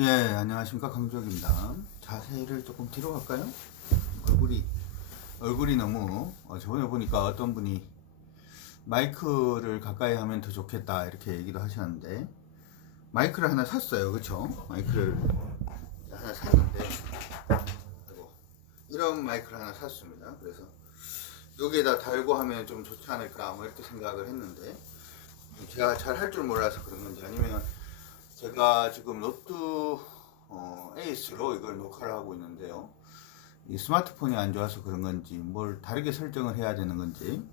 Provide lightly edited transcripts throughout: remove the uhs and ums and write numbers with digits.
예, 안녕하십니까. 강주혁입니다. 자세를 조금 뒤로 갈까요? 얼굴이 너무, 저번에 보니까 어떤 분이 마이크를 가까이 하면 더 좋겠다, 이렇게 얘기도 하셨는데, 마이크를 하나 샀어요. 그쵸? 마이크를 하나 샀는데, 아이고, 이런 마이크를 하나 샀습니다. 그래서, 여기에다 달고 하면 좀 좋지 않을까, 뭐 이렇게 생각을 했는데, 제가 잘 할 줄 몰라서 그런 건지, 아니면 제가 지금 노트 에이스로 이걸 녹화를 하고 있는데요. 이 스마트폰이 안 좋아서 그런 건지 뭘 다르게 설정을 해야 되는 건지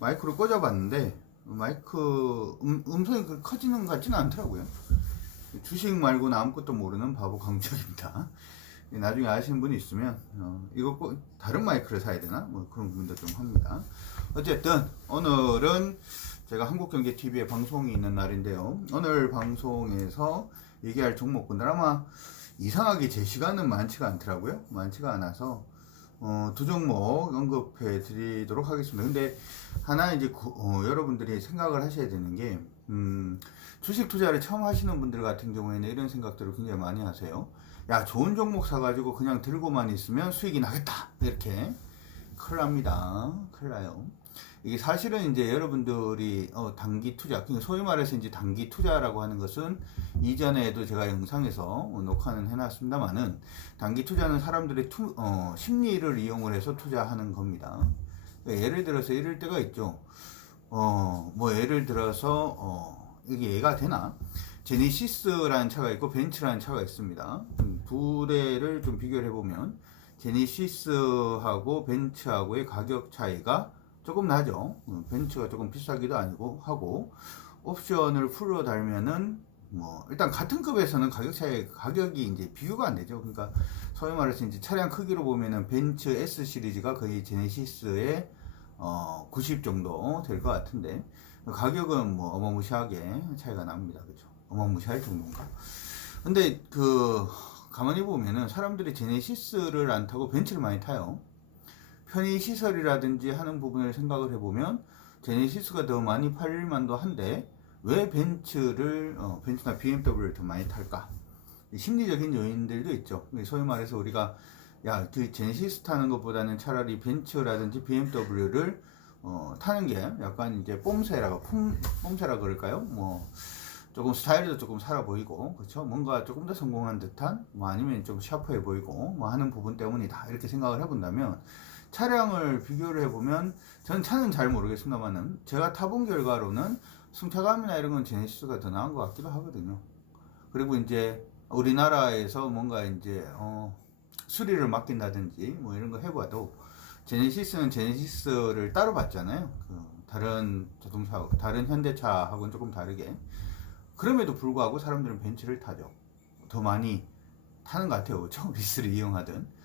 마이크를 꽂아봤는데 마이크 음성이 그렇게 커지는 것 같지는 않더라고요. 주식 말고는 아무것도 모르는 바보 강주입니다. 나중에 아시는 분이 있으면 이거 꼭 다른 마이크를 사야 되나? 뭐 그런 고민도 좀 합니다. 어쨌든 오늘은 제가 한국경제TV에 방송이 있는 날인데요. 오늘 방송에서 얘기할 종목군들 아마 이상하게 제 시간은 많지가 않더라고요. 많지가 않아서 두 종목 언급해 드리도록 하겠습니다. 근데 하나 이제 여러분들이 생각을 하셔야 되는 게 주식 투자를 처음 하시는 분들 같은 경우에는 이런 생각들을 굉장히 많이 하세요. 야, 좋은 종목 사가지고 그냥 들고만 있으면 수익이 나겠다, 이렇게. 큰일 납니다. 큰일 나요. 이게 사실은 이제 여러분들이 단기 투자, 그러니까 소위 말해서 이제 단기 투자라고 하는 것은 이전에도 제가 영상에서 녹화는 해놨습니다만은 단기 투자는 사람들의 심리를 이용을 해서 투자하는 겁니다. 그러니까 예를 들어서 이럴 때가 있죠. 뭐 예를 들어서 이게 이해가 되나? 제네시스라는 차가 있고 벤츠라는 차가 있습니다. 두 대를 좀 비교를 해보면 제네시스하고 벤츠하고의 가격 차이가 조금 나죠. 벤츠가 조금 비싸기도 아니고 하고 옵션을 풀로 달면은 뭐 일단 같은 급에서는 가격이 이제 비교가 안 되죠. 그러니까 소위 말해서 이제 차량 크기로 보면은 벤츠 S 시리즈가 거의 제네시스의 90 정도 될 것 같은데 가격은 뭐 어마무시하게 차이가 납니다. 그죠? 어마무시할 정도인가? 근데 가만히 보면은 사람들이 제네시스를 안 타고 벤츠를 많이 타요. 편의시설이라든지 하는 부분을 생각을 해보면 제네시스가 더 많이 팔릴만도 한데 왜 벤츠나 BMW를 더 많이 탈까? 심리적인 요인들도 있죠. 소위 말해서 우리가 그 제네시스 타는 것보다는 차라리 벤츠라든지 BMW를 타는 게 약간 이제 뽐새라 그럴까요? 뭐 조금 스타일도 조금 살아 보이고, 그렇죠? 뭔가 조금 더 성공한 듯한, 뭐 아니면 좀 샤프해 보이고, 뭐 하는 부분 때문이다, 이렇게 생각을 해본다면 차량을 비교를 해보면 저는 차는 잘 모르겠습니다만은 제가 타본 결과로는 승차감이나 이런 건 제네시스가 더 나은 것 같기도 하거든요. 그리고 이제 우리나라에서 뭔가 이제 수리를 맡긴다든지 뭐 이런 거 해봐도 제네시스는 제네시스를 따로 받잖아요. 다른 자동차, 다른 현대차하고는 조금 다르게. 그럼에도 불구하고 사람들은 벤츠를 타죠. 더 많이 타는 것 같아요. 그렇죠? 리스를 이용하든.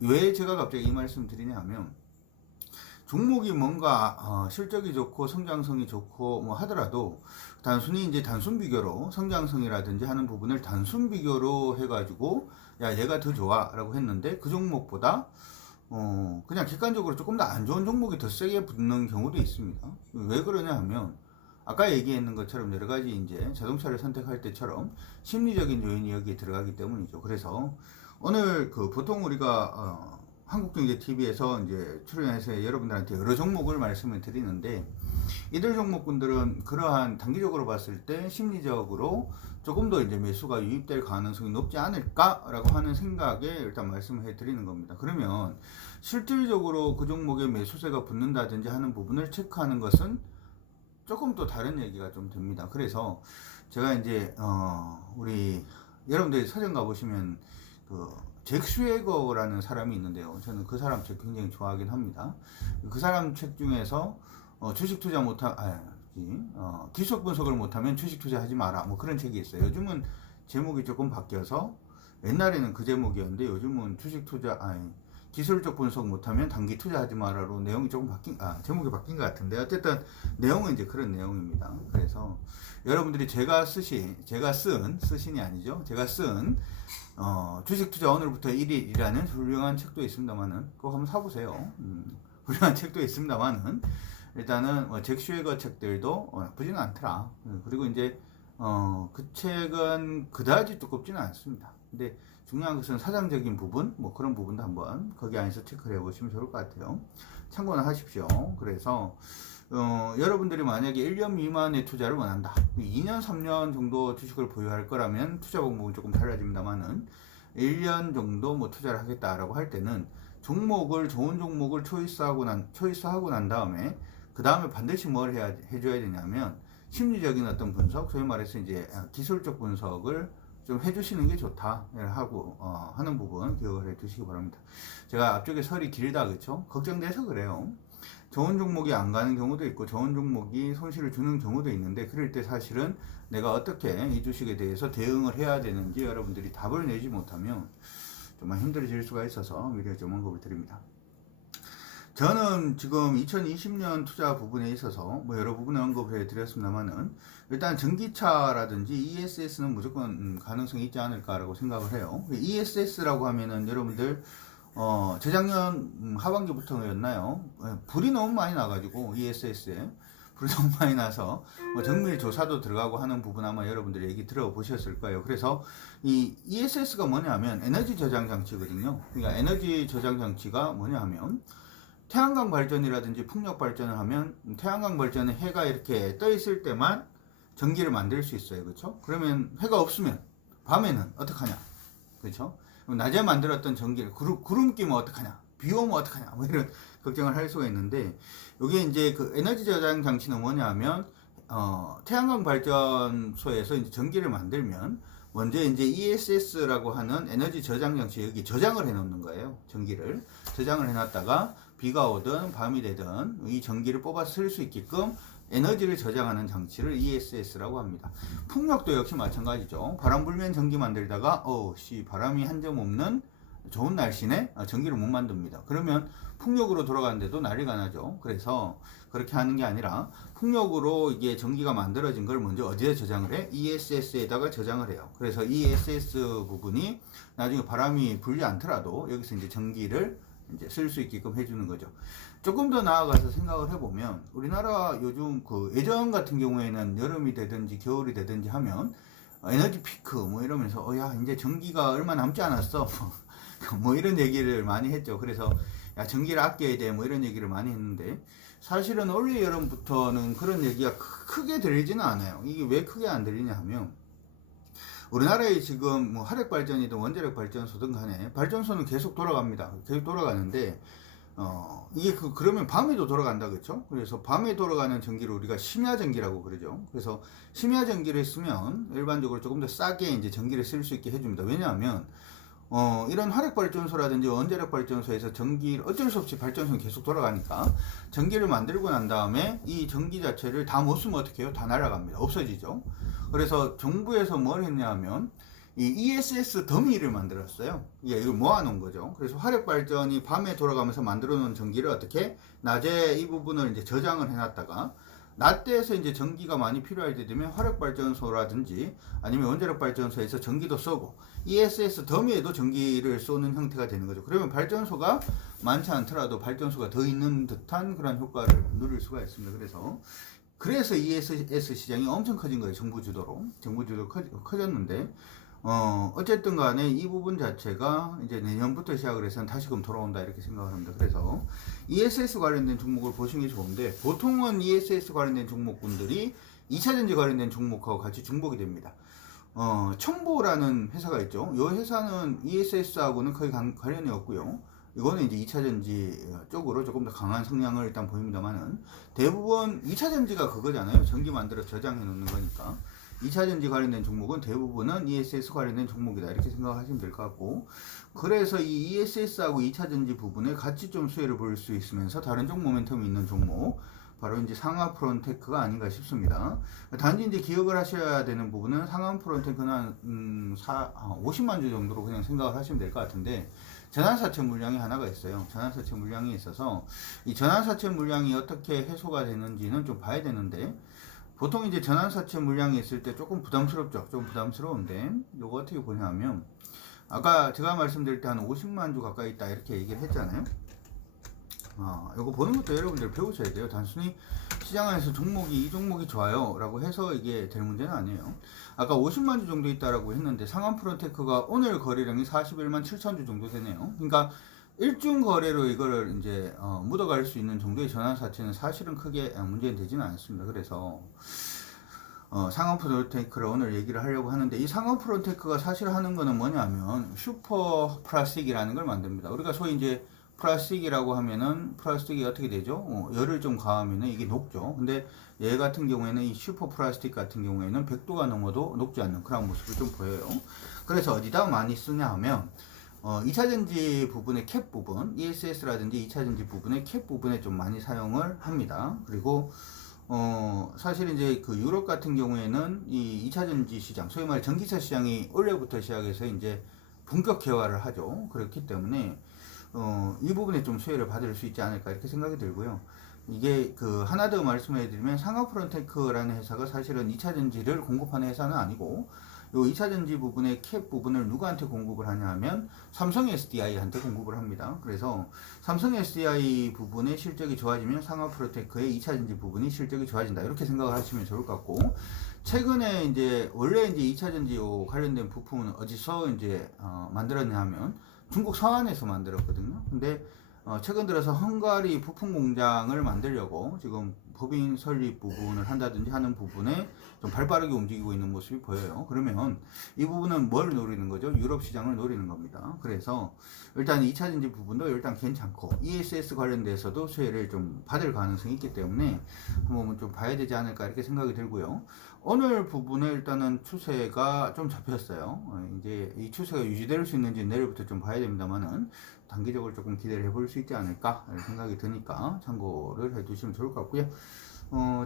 왜 제가 갑자기 이 말씀 드리냐 하면 종목이 뭔가 실적이 좋고 성장성이 좋고 뭐 하더라도 단순히 이제 단순 비교로 성장성이라든지 하는 부분을 단순 비교로 해가지고 야, 얘가 더 좋아 라고 했는데 그 종목보다 그냥 객관적으로 조금 더 안 좋은 종목이 더 세게 붙는 경우도 있습니다. 왜 그러냐 하면 아까 얘기했는 것처럼 여러 가지 이제 자동차를 선택할 때처럼 심리적인 요인이 여기에 들어가기 때문이죠. 그래서 오늘 보통 우리가 한국경제TV에서 이제 출연해서 여러분들한테 여러 종목을 말씀을 드리는데 이들 종목군들은 그러한 단기적으로 봤을 때 심리적으로 조금 더 이제 매수가 유입될 가능성이 높지 않을까라고 하는 생각에 일단 말씀을 해드리는 겁니다. 그러면 실질적으로 그 종목에 매수세가 붙는다든지 하는 부분을 체크하는 것은 조금 또 다른 얘기가 좀 됩니다. 그래서 제가 이제 우리 여러분들이 서점 가보시면 잭 슈웨거라는 사람이 있는데요. 저는 그 사람 책 굉장히 좋아하긴 합니다. 그 사람 책 중에서 주식 투자 기술 분석을 못하면 주식 투자하지 마라, 뭐 그런 책이 있어요. 요즘은 제목이 조금 바뀌어서 옛날에는 그 제목이었는데 요즘은 기술적 분석 못하면 단기 투자하지 마라로 내용이 조금 제목이 바뀐 것 같은데 어쨌든 내용은 이제 그런 내용입니다. 그래서 여러분들이 제가 쓰신이 아니죠. 제가 쓴 주식 투자 오늘부터 1일이라는 훌륭한 책도 있습니다만은 꼭 한번 사보세요. 훌륭한 책도 있습니다만은 일단은 잭 슈웨거 책들도 나쁘지는 않더라. 그리고 이제 그 책은 그다지 두껍지는 않습니다. 근데 중요한 것은 사장적인 부분, 뭐 그런 부분도 한번 거기 안에서 체크를 해보시면 좋을 것 같아요. 참고는 하십시오. 그래서 여러분들이 만약에 1년 미만의 투자를 원한다. 2년, 3년 정도 주식을 보유할 거라면 투자 방법은 조금 달라집니다만은 1년 정도 뭐 투자를 하겠다라고 할 때는 좋은 종목을 초이스하고 난 다음에 그 다음에 반드시 뭘 해줘야 되냐면 심리적인 어떤 분석, 소위 말해서 이제 기술적 분석을 좀 해주시는 게 좋다 하고 하는 부분 기억을 해 두시기 바랍니다. 제가 앞쪽에 설이 길다 그렇죠? 걱정돼서 그래요. 좋은 종목이 안 가는 경우도 있고 좋은 종목이 손실을 주는 경우도 있는데 그럴 때 사실은 내가 어떻게 이 주식에 대해서 대응을 해야 되는지 여러분들이 답을 내지 못하면 정말 힘들어질 수가 있어서 미리 좀 언급을 드립니다. 저는 지금 2020년 투자 부분에 있어서 뭐 여러 부분을 언급을 해드렸습니다만은 일단 전기차라든지 ESS는 무조건 가능성이 있지 않을까라고 생각을 해요. ESS라고 하면은 여러분들 재작년 하반기부터였나요? 불이 너무 많이 나가지고 ESS에 불이 너무 많이 나서 뭐 정밀 조사도 들어가고 하는 부분 아마 여러분들이 얘기 들어보셨을 거예요. 그래서 이 ESS가 뭐냐면 에너지 저장 장치거든요. 그러니까 에너지 저장 장치가 뭐냐면 태양광 발전이라든지 풍력 발전을 하면 태양광 발전은 해가 이렇게 떠 있을 때만 전기를 만들 수 있어요. 그렇죠? 그러면 해가 없으면 밤에는 어떡하냐? 그렇죠? 낮에 만들었던 전기를 구름 끼면 어떡하냐? 비 오면 어떡하냐? 뭐 이런 걱정을 할 수가 있는데 이게 이제 그 에너지 저장 장치는 뭐냐면 태양광 발전소에서 이제 전기를 만들면 먼저 이제 ESS라고 하는 에너지 저장 장치 여기 저장을 해 놓는 거예요. 전기를 저장을 해 놨다가 비가 오든 밤이 되든 이 전기를 뽑아 쓸 수 있게끔 에너지를 저장하는 장치를 ESS라고 합니다. 풍력도 역시 마찬가지죠. 바람 불면 전기 만들다가 바람이 한 점 없는 좋은 날씨네 전기를 못 만듭니다. 그러면 풍력으로 돌아가는데도 난리가 나죠. 그래서 그렇게 하는 게 아니라 풍력으로 이게 전기가 만들어진 걸 먼저 어디에 저장을 해? ESS에다가 저장을 해요. 그래서 ESS 부분이 나중에 바람이 불지 않더라도 여기서 이제 전기를 이제 쓸 수 있게끔 해주는 거죠. 조금 더 나아가서 생각을 해보면 우리나라 요즘 그 예전 같은 경우에는 여름이 되든지 겨울이 되든지 하면 에너지 피크 뭐 이러면서 야 이제 전기가 얼마 남지 않았어 뭐 이런 얘기를 많이 했죠. 그래서 야 전기를 아껴야 돼 뭐 이런 얘기를 많이 했는데 사실은 올해 여름부터는 그런 얘기가 크게 들리지는 않아요. 이게 왜 크게 안 들리냐 하면 우리나라에 지금 뭐 화력 발전이든 원자력 발전소든 간에 발전소는 계속 돌아갑니다. 계속 돌아가는데 이게 그러면 밤에도 돌아간다 그렇죠? 그래서 밤에 돌아가는 전기를 우리가 심야 전기라고 그러죠. 그래서 심야 전기를 쓰면 일반적으로 조금 더 싸게 이제 전기를 쓸 수 있게 해줍니다. 왜냐하면 이런 화력 발전소라든지 원자력 발전소에서 전기를 어쩔 수 없이 발전소는 계속 돌아가니까 전기를 만들고 난 다음에 이 전기 자체를 다 못 쓰면 어떻게 해요? 다 날아갑니다. 없어지죠. 그래서 정부에서 뭘 했냐 하면 이 ESS 더미를 만들었어요. 이걸 모아놓은 거죠. 그래서 화력 발전이 밤에 돌아가면서 만들어 놓은 전기를 어떻게 낮에 이 부분을 이제 저장을 해놨다가 낮에서 이제 전기가 많이 필요할 때 되면 화력 발전소라든지 아니면 원자력 발전소에서 전기도 쏘고 ESS 더미에도 전기를 쏘는 형태가 되는 거죠. 그러면 발전소가 많지 않더라도 발전소가 더 있는 듯한 그런 효과를 누릴 수가 있습니다. 그래서 ESS 시장이 엄청 커진 거예요. 정부 주도로 커졌는데 어쨌든 간에 이 부분 자체가 이제 내년부터 시작을 해서 다시금 돌아온다 이렇게 생각을 합니다. 그래서 ESS 관련된 종목을 보시는 게 좋은데 보통은 ESS 관련된 종목군들이 2차전지 관련된 종목하고 같이 중복이 됩니다. 첨보라는 회사가 있죠. 이 회사는 ESS하고는 거의 관련이 없고요. 이거는 이제 2차전지 쪽으로 조금 더 강한 성향을 일단 보입니다만은 대부분 2차전지가 그거잖아요. 전기 만들어 저장해 놓는 거니까 2차전지 관련된 종목은 대부분은 ESS 관련된 종목이다 이렇게 생각하시면 될 것 같고 그래서 이 ESS하고 2차전지 부분에 같이 좀 수혜를 볼 수 있으면서 다른 쪽 모멘텀이 있는 종목 바로 이제 상하 프론테크가 아닌가 싶습니다. 단지 이제 기억을 하셔야 되는 부분은 상하 프론테크는 50만 주 정도로 그냥 생각을 하시면 될 것 같은데 전환사채 물량이 하나가 있어요. 전환사채 물량이 있어서 이 전환사채 물량이 어떻게 해소가 되는지는 좀 봐야 되는데 보통 이제 전환사채 물량이 있을 때 조금 부담스럽죠. 좀 부담스러운데 이거 어떻게 보냐면 아까 제가 말씀드릴 때 한 50만 주 가까이 있다 이렇게 얘기를 했잖아요. 이거 보는 것도 여러분들 배우셔야 돼요. 단순히 시장 안에서 종목이 이 종목이 좋아요 라고 해서 이게 될 문제는 아니에요. 아까 50만 주 정도 있다라고 했는데 상한 프로테크가 오늘 거래량이 41만 7천 주 정도 되네요. 그러니까 일중 거래로 이거를 이제 묻어갈 수 있는 정도의 전환 자체는 사실은 크게 문제는 되지는 않습니다. 그래서 상한 프로테크를 오늘 얘기를 하려고 하는데, 이 상한 프로테크가 사실 하는 거는 뭐냐면 슈퍼 플라스틱이라는 걸 만듭니다. 우리가 소위 이제 플라스틱이라고 하면은 플라스틱이 어떻게 되죠? 열을 좀 가하면은 이게 녹죠. 근데 얘 같은 경우에는 이 슈퍼 플라스틱 같은 경우에는 100도가 넘어도 녹지 않는 그런 모습을 좀 보여요. 그래서 어디다 많이 쓰냐 하면 2차전지 부분의 캡 부분, ESS라든지 2차전지 부분의 캡 부분에 좀 많이 사용을 합니다. 그리고 사실 이제 그 유럽 같은 경우에는 이 2차전지 시장, 소위 말해 전기차 시장이 올해부터 시작해서 이제 본격 개화를 하죠. 그렇기 때문에 이 부분에 좀 수혜를 받을 수 있지 않을까 이렇게 생각이 들고요. 이게 그 하나 더 말씀해 드리면 상하프론테크라는 회사가 사실은 2차전지를 공급하는 회사는 아니고, 요 2차전지 부분의 캡 부분을 누구한테 공급을 하냐 하면 삼성 SDI한테 공급을 합니다. 그래서 삼성 SDI 부분의 실적이 좋아지면 상하프로테크의 2차전지 부분이 실적이 좋아진다, 이렇게 생각을 하시면 좋을 것 같고, 최근에 이제 원래 이제 2차전지 관련된 부품은 어디서 이제 만들었냐 하면 중국 서안에서 만들었거든요. 근데 최근 들어서 헝가리 부품 공장을 만들려고 지금 법인 설립 부분을 한다든지 하는 부분에 좀 발빠르게 움직이고 있는 모습이 보여요. 그러면 이 부분은 뭘 노리는 거죠? 유럽 시장을 노리는 겁니다. 그래서 일단 2차전지 부분도 일단 괜찮고, ESS 관련돼서도 수혜를 좀 받을 가능성이 있기 때문에 한번 좀 봐야 되지 않을까 이렇게 생각이 들고요. 오늘 부분에 일단은 추세가 좀 잡혔어요. 이제 이 추세가 유지될 수 있는지 내일부터 좀 봐야 됩니다만은 단기적으로 조금 기대를 해볼 수 있지 않을까 생각이 드니까 참고를 해두시면 좋을 것 같고요.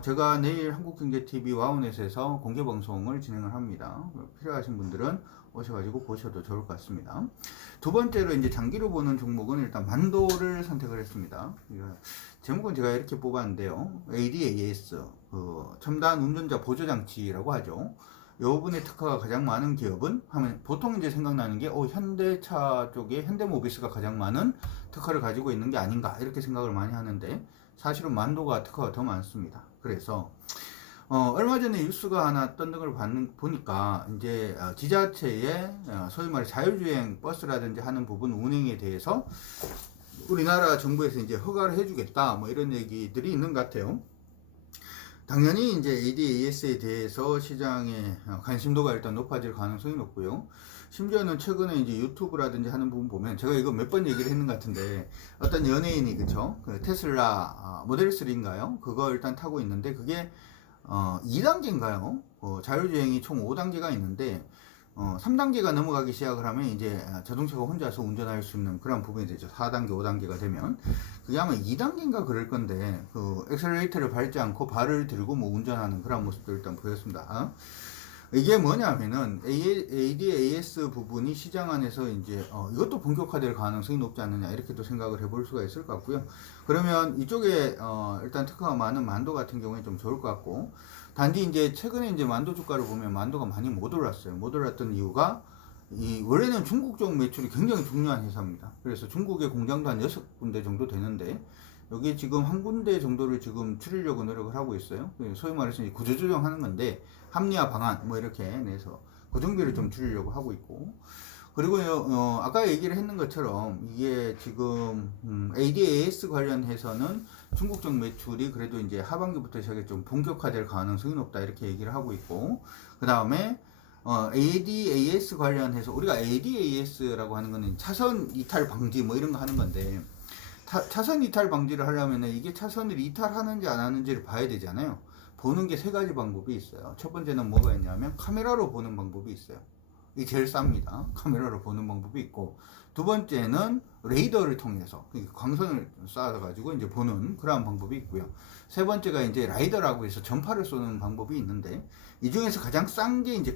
제가 내일 한국경제TV 와우넷에서 공개방송을 진행을 합니다. 필요하신 분들은 오셔가지고 보셔도 좋을 것 같습니다. 두 번째로 이제 장기로 보는 종목은 일단 만도를 선택을 했습니다. 제목은 제가 이렇게 뽑았는데요. ADAS, 첨단 운전자 보조장치라고 하죠. 이 부분에 특허가 가장 많은 기업은 하면 보통 이제 생각나는 게 현대차 쪽에 현대모비스가 가장 많은 특허를 가지고 있는 게 아닌가 이렇게 생각을 많이 하는데, 사실은 만도가 특허가 더 많습니다. 그래서 얼마 전에 뉴스가 하나 떴는 걸 보니까 이제 지자체의 소위 말해 자율주행 버스라든지 하는 부분 운행에 대해서 우리나라 정부에서 이제 허가를 해주겠다 뭐 이런 얘기들이 있는 것 같아요. 당연히 이제 ADAS에 대해서 시장의 관심도가 일단 높아질 가능성이 높고요. 심지어는 최근에 이제 유튜브라든지 하는 부분 보면 제가 이거 몇 번 얘기를 했는 것 같은데, 어떤 연예인이 그쵸? 그 테슬라 모델 3인가요? 그거 일단 타고 있는데 그게 2단계인가요? 자율주행이 총 5단계가 있는데 3단계가 넘어가기 시작을 하면 이제 자동차가 혼자서 운전할 수 있는 그런 부분이 되죠. 4단계, 5단계가 되면. 그게 아마 2단계인가 그럴 건데, 그 엑셀레이터를 밟지 않고 발을 들고 뭐 운전하는 그런 모습도 일단 보였습니다. 이게 뭐냐면은 ADAS 부분이 시장 안에서 이제 이것도 본격화될 가능성이 높지 않느냐 이렇게도 생각을 해볼 수가 있을 것 같고요. 그러면 이쪽에 일단 특허가 많은 만도 같은 경우에 좀 좋을 것 같고, 단지 이제 최근에 이제 만도 주가를 보면 만도가 많이 못 올랐어요. 못 올랐던 이유가 원래는 중국 쪽 매출이 굉장히 중요한 회사입니다. 그래서 중국의 공장도 한 6군데 정도 되는데 여기 지금 한 군데 정도를 지금 줄이려고 노력을 하고 있어요. 소위 말해서 구조조정하는 건데 합리화 방안 뭐 이렇게 내서 고정비를 좀 줄이려고 하고 있고, 그리고 아까 얘기를 했는 것처럼 이게 지금 ADAS 관련해서는 중국 쪽 매출이 그래도 이제 하반기부터 시작해 좀 본격화될 가능성이 높다 이렇게 얘기를 하고 있고, 그 다음에 ADAS 관련해서 우리가 ADAS라고 하는 거는 차선 이탈 방지 뭐 이런 거 하는 건데, 차선 이탈 방지를 하려면 이게 차선을 이탈하는지 안 하는지를 봐야 되잖아요. 보는 게 세 가지 방법이 있어요. 첫 번째는 뭐가 있냐면 카메라로 보는 방법이 있어요. 이게 제일 쌉니다. 카메라로 보는 방법이 있고, 두 번째는 레이더를 통해서 광선을 쏴가지고 이제 보는 그러한 방법이 있고요. 세 번째가 이제 라이더라고 해서 전파를 쏘는 방법이 있는데, 이 중에서 가장 싼 게 이제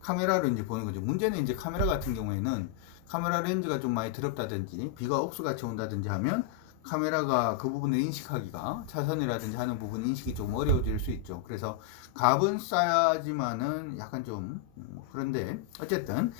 카메라로 이제 보는 거죠. 문제는 이제 카메라 같은 경우에는 카메라 렌즈가 좀 많이 더럽다든지 비가 옥수같이 온다든지 하면 카메라가 그 부분을 인식하기가 차선이라든지 하는 부분 인식이 좀 어려워질 수 있죠. 그래서 값은 싸야지만은 약간 좀 그런데 어쨌든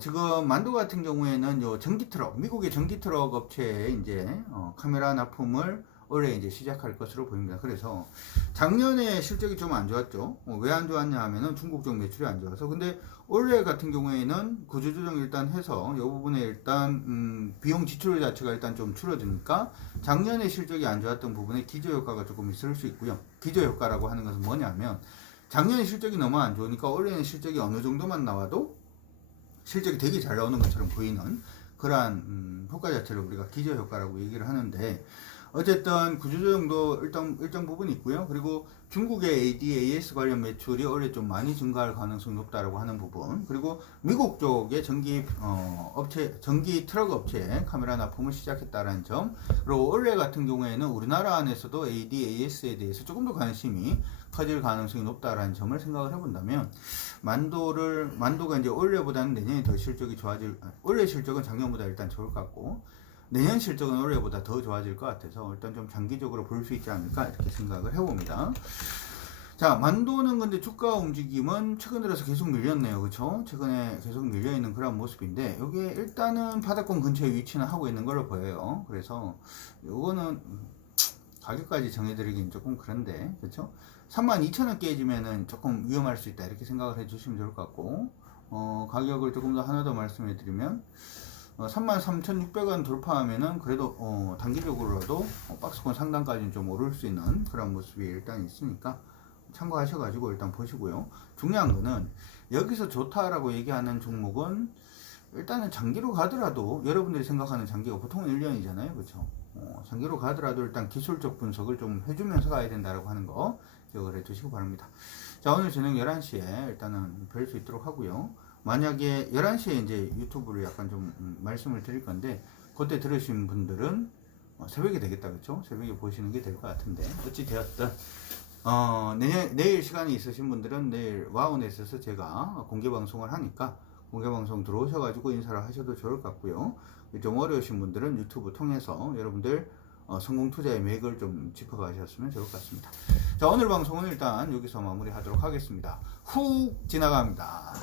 지금 만도 같은 경우에는 요 전기트럭, 미국의 전기트럭 업체에 이제 카메라 납품을 올해 이제 시작할 것으로 보입니다. 그래서 작년에 실적이 좀 안 좋았죠. 왜 안 좋았냐 하면은 중국 쪽 매출이 안 좋아서. 근데 올해 같은 경우에는 구조조정 일단 해서 이 부분에 일단 비용 지출 자체가 일단 좀 줄어드니까 작년에 실적이 안 좋았던 부분에 기저효과가 조금 있을 수 있고요. 기저효과라고 하는 것은 뭐냐면 작년에 실적이 너무 안 좋으니까 올해는 실적이 어느 정도만 나와도 실적이 되게 잘 나오는 것처럼 보이는 그러한 효과 자체를 우리가 기저효과라고 얘기를 하는데, 어쨌든 구조조정도 일정 부분 있고요. 그리고 중국의 ADAS 관련 매출이 올해 좀 많이 증가할 가능성이 높다라고 하는 부분, 그리고 미국 쪽의 전기 트럭 업체 카메라 납품을 시작했다라는 점, 그리고 올해 같은 경우에는 우리나라 안에서도 ADAS에 대해서 조금 더 관심이 커질 가능성이 높다라는 점을 생각을 해본다면, 만도가 이제 올해보다는 내년이 더 실적이 올해 실적은 작년보다 일단 좋을 것 같고, 내년 실적은 올해보다 더 좋아질 것 같아서 일단 좀 장기적으로 볼 수 있지 않을까 이렇게 생각을 해봅니다. 자, 만도는 근데 주가 움직임은 최근 들어서 계속 밀렸네요. 그쵸? 최근에 계속 밀려있는 그런 모습인데, 여기에 일단은 바닥권 근처에 위치는 하고 있는 걸로 보여요. 그래서 요거는 가격까지 정해드리긴 조금 그런데, 그쵸? 32,000원 깨지면은 조금 위험할 수 있다 이렇게 생각을 해주시면 좋을 것 같고, 가격을 조금 더 하나 더 말씀해 드리면 33,600원 돌파하면은 그래도 단기적으로라도 박스권 상단까지는 좀 오를 수 있는 그런 모습이 일단 있으니까 참고하셔가지고 일단 보시고요. 중요한 거는 여기서 좋다라고 얘기하는 종목은 일단은 장기로 가더라도, 여러분들이 생각하는 장기가 보통 1년이잖아요. 그렇죠? 장기로 가더라도 일단 기술적 분석을 좀 해주면서 가야 된다라고 하는 거 기억을 해 두시고 바랍니다. 자, 오늘 저녁 11시에 일단은 뵐 수 있도록 하고요. 만약에 11시에 이제 유튜브를 약간 좀 말씀을 드릴 건데, 그때 들으신 분들은 새벽에 되겠다. 그쵸? 새벽에 보시는 게 될 것 같은데, 어찌 되었든 내일 시간이 있으신 분들은 내일 와우넷에서 제가 공개 방송을 하니까 공개 방송 들어오셔가지고 인사를 하셔도 좋을 것 같고요. 좀 어려우신 분들은 유튜브 통해서 여러분들 성공 투자의 맥을 좀 짚어가셨으면 좋을 것 같습니다. 자, 오늘 방송은 일단 여기서 마무리하도록 하겠습니다. 훅 지나갑니다.